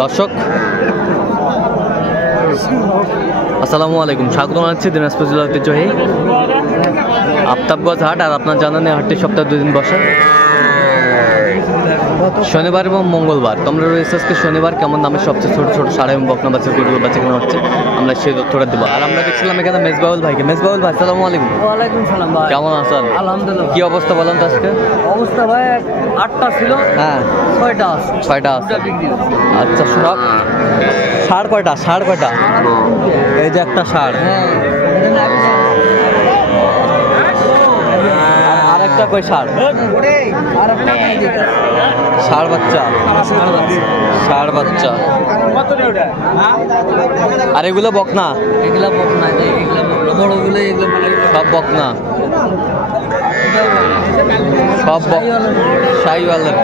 দর্শক আসসালামু আলাইকুম, স্বাগত জানাচ্ছি দিনাজপুর জেলা ঐতিহ্যবাহী আফতাবগঞ্জ হাট। আর আপনার জানেন এই হাটটি সপ্তাহে 2 দিন বসে, শনিবার এবং মঙ্গলবার। তোমরা রয়েছে আজকে শনিবার। কেমন দামে সবচেয়ে ছোট ছোট সাড়ে এবং বকনা বাচ্চা গরুগুলো বাচ্চা কেনা হচ্ছে, আমরা সেই তথ্যটা দেবো। আর আমরা দেখছিলাম এখানে মেজবাউল ভাইকে। মেজবাউল ভাই আসসালামু আলাইকুম। ওয়ালাইকুম সালাম ভাই, কেমন আছেন? আলহামদুলিল্লাহ। কি অবস্থা বলেন তো আজকে? অবস্থা ভাই 8টা ছিল, হ্যাঁ 6টা আছে। 6টা আছে। আচ্ছা, সব ষাড় কয়টা? ষাড় কয়টা? এই যে একটা ষাড়, আর একটা কই ষাড়? ষাড় বাচ্চা, ষাড় বাচ্চা। আর এগুলো বকনা? এগুলা বকনা, এগুলা বড়গুলো, এগুলো সব বকনা, সব শাহিওয়ালের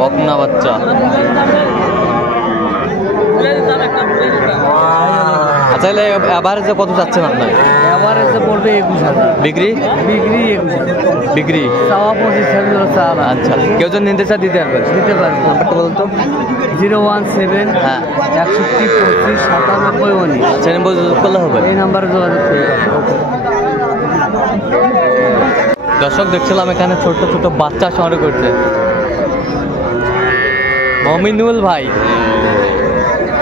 বকনা বাচ্চা। আচ্ছা, এভারেজে কত যাচ্ছেন আপনার? এভারেজে পড়বে 21,000। বিক্রি? বিক্রি 21,000। বিক্রি চাওয়া 25,000 চাওয়া। আচ্ছা, কেউ যদি নিতে চায় দিতে পারবেন? দিতে পারবো। নাম্বারটা বলুন তো। 017 হ্যাঁ 61 25 97 19। আচ্ছা, নম্বর যোগাযোগ করলে হবে। এই নাম্বারে যোগাযোগ করতে হবে। দর্শক দেখছিলাম এখানে ছোট ছোট বাচ্চা সংগ্রহ করছে মমিনুল ভাই।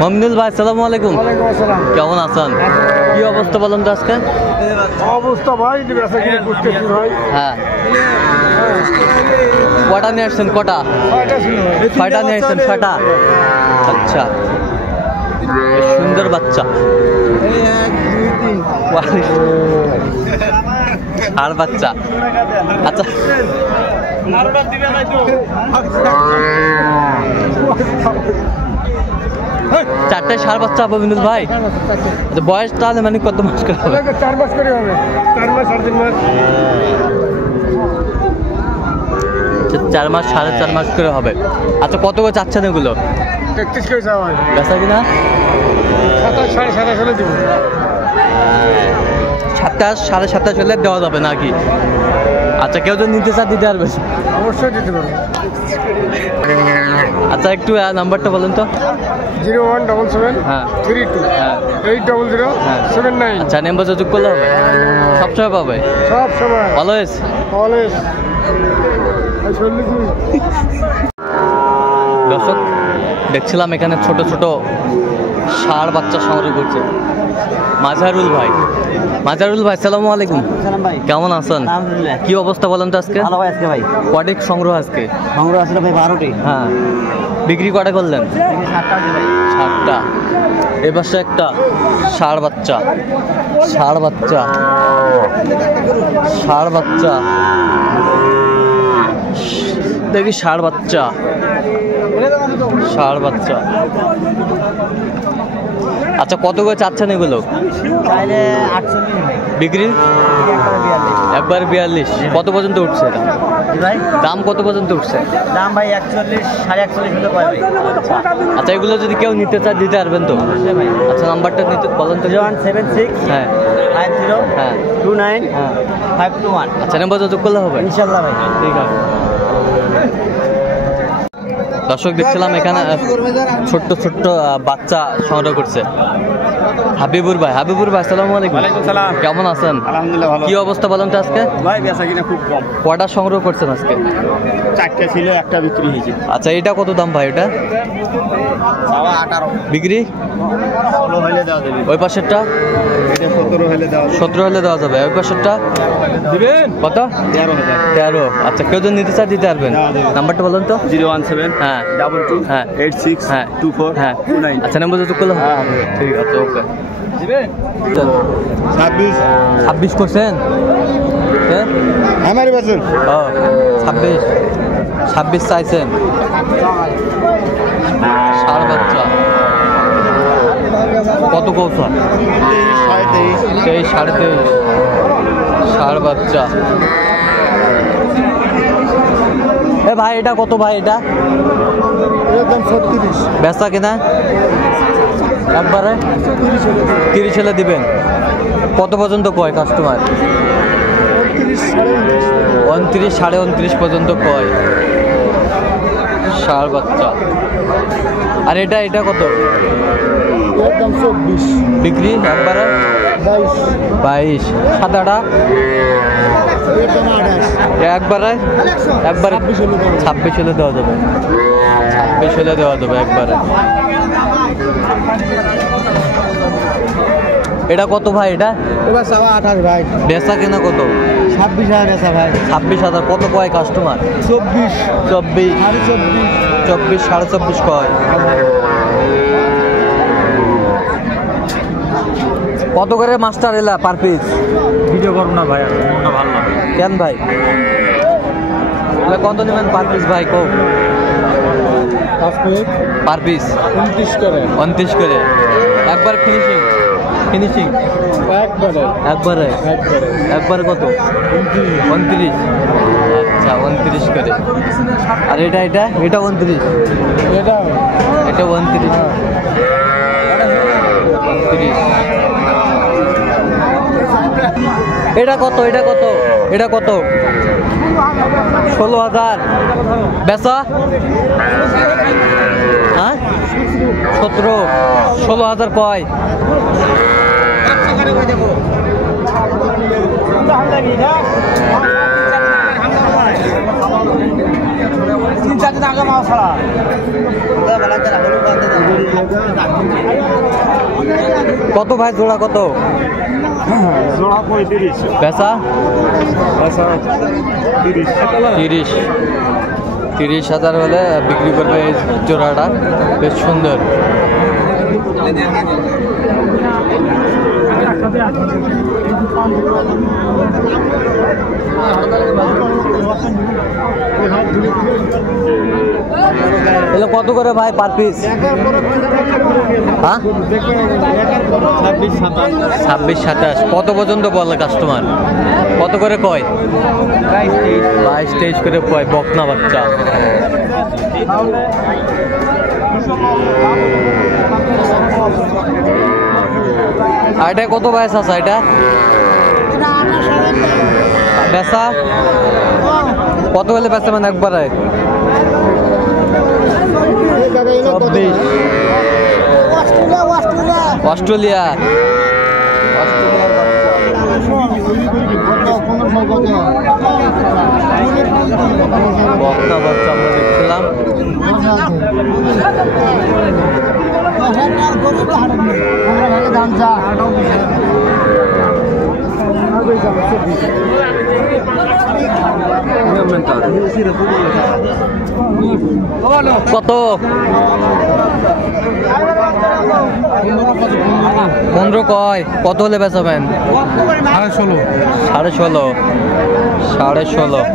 মমিনুল ভাই আসসালামু আলাইকুম। কেমন আছেন? কি অবস্থা বলেন তো আজকে? অবস্থা ভাই ভাই। হ্যাঁ, কটা নিয়ে আসছেন? কটা? 6টা নিয়ে আসছেন? 6টা। আচ্ছা, সুন্দর বাচ্চা। আর বাচ্চা। আচ্ছা, চারটে ষাড় বাচ্চা হবে বিনুল ভাই। আচ্ছা, বয়স তাহলে মানে কত মাস করে হবে? 4 মাস করে হবে। 4 মাস 3.5 মাস। 4 মাস 4.5 মাস করে হবে। আচ্ছা, কত করে চাচ্ছেন এগুলো? 33 করে চাওয়া হয়। বেচা কিনা 27 27.5 হলে দিব। 27 27.5 হলে দেওয়া যাবে নাকি? আচ্ছা, কেউ যদি নিতে চায় দিতে পারবে? অবশ্যই দিতে পারবো। আচ্ছা, একটু নাম্বারটা বলুন তো। 0177 হ্যাঁ 32 হ্যাঁ 800 হ্যাঁ। 79। আচ্ছা, নাম্বার যোগাযোগ করলে হবে? সবসময় পাবে? সব সময় অলওয়েজ। অলওয়েজ। দর্শক দেখছিলাম এখানে ছোট ছোট ষাড় বাচ্চা সংগ্রহ করছে মাজারুল ভাই। মাজারুল ভাই আসসালামু আলাইকুম। সালাম ভাই, কেমন আছেন? আলহামদুলিল্লাহ। কি অবস্থা বলেন তো আজকে? ভালো ভাই আজকে ভাই। কটেক সংগ্রহ আজকে? সংগ্রহ আসলে ভাই 12টি। হ্যাঁ, বিক্রি কটা করলেন? 7টা আছে ভাই। 7টা। এ পাশে একটা ষাড় বাচ্চা, ষাড় বাচ্চা, ষাড় বাচ্চা। দেখি ষাড় বাচ্চা, ষাড় বাচ্চা। আচ্ছা, কত করে চাচ্ছেন এগুলো? চাইলে 48 ভাই। বিক্রি? একবার 42। কত পর্যন্ত উঠছে এটা? ভাই দাম কত পর্যন্ত উঠছে? দাম ভাই 41 41.5 হলে পাই ভাই। আচ্ছা, এগুলো যদি কেউ নিতে চায় দিতে পারবেন তো? ভাই আচ্ছা, নাম্বারটা নিতে বলেন তো। 0176 হ্যাঁ 50 হ্যাঁ 29 হ্যাঁ। 521। আচ্ছা, নাম্বার যোগাযোগ করলে হবে? ইনশাআল্লাহ ভাই। ঠিক আছে। দর্শক দেখছিলাম এখানে ছোট্ট ছোট্ট বাচ্চা সংগ্রহ করছে হাবিবুর ভাই। হাবিবুর ভাই আসসালামু আলাইকুম। ওয়ালাইকুম সালাম। কেমন আছেন? আলহামদুলিল্লাহ ভালো। কি অবস্থা বলেন তো আজকে? ভাই বেচা কিনা খুব কম। কটা সংগ্রহ করছেন আজকে? 4টা ছিল, একটা বিক্রি হয়েছে। আচ্ছা, এটা কত দাম ভাই? এটা চাওয়া 18। বিক্রি? 16 হলে দেওয়া যাবে। ওই পাশেরটা? এটা 17 হলে দেওয়া যাবে। 17 হলে দেওয়া যাবে। ওই পাশেরটা দিবেন কত? 13,000। 13। আচ্ছা, কেউ যদি নিতে চায় দিতে পারবেন? দেওয়া যাবে। নাম্বারটা বলেন তো। 017 হ্যাঁ 22 হ্যাঁ 86 হ্যাঁ 24 হ্যাঁ 29। আচ্ছা, নাম্বার যোগাযোগ করলে হবে? ঠিক আছে, ওকে। দিবেন 26। 26 করছেন? হ্যাঁ আমার বছর ও 26 চাইছেন। ষাড় বাচ্চা কত কৌশল? 23 23.5 ষাড় বাচ্চা। এ ভাই, এটা কত ভাই? এটা একদম 36। বেচা কিনা একবারে 30 হলে দিবেন। কত পর্যন্ত কয় কাস্টমার? 29 29.5 পর্যন্ত কয়। ষাঁড় বাচ্চা। আর এটা কত? এর দাম 24, বিক্রি একবারে 22, 22। সাদাটা এর দাম 28, একবারে 26 হলে দেওয়া যাবে। 26 হলে দেওয়া যাবে একবারে। এটা কত ভাই? এটা এবার 28 ভাই, বেচা কেনা কত? 26,000 বেচা ভাই, 26,000। কত কয় কাস্টমার? 24, 24, 24, 24.5 কয়। কত করে মাস্টার এলা পার পিস? ভিডিও করব না ভাই, মনটা ভালো না। কেন ভাই? এলা কত নেবেন পার পিস ভাই? কো পার পিস 29 করে, 29 করে। একবার ফিনিশিং একবারে কত? 29। আচ্ছা 29 করে। আর এটা 29, এটা 29, 29। এটা কত? 16,000 বেচা? হ্যাঁ 17, 16,000 কয়। কত ভাই জোড়া কত? জোড়া 35, বেচা? 30, 30,000 হলে বিক্রি করবে এই জোড়াটা। বেশ সুন্দর। এগুলো কত করে ভাই পার পিস? হ্যাঁ 26, 27। কত পর্যন্ত বলে কাস্টমার? কত করে কয়? 22, 23 করে কয়। বকনা বাচ্চা। আর এটা কত ভাই আছে? এটা বেচা কত হলে বেচা মানে একবারে? 24। অস্ট্রেলিয়া বকনা বাচ্চা আমরা দেখছিলাম। কত? 15 কয়। কত হলে বেচাবেন? 16.5, 16.5।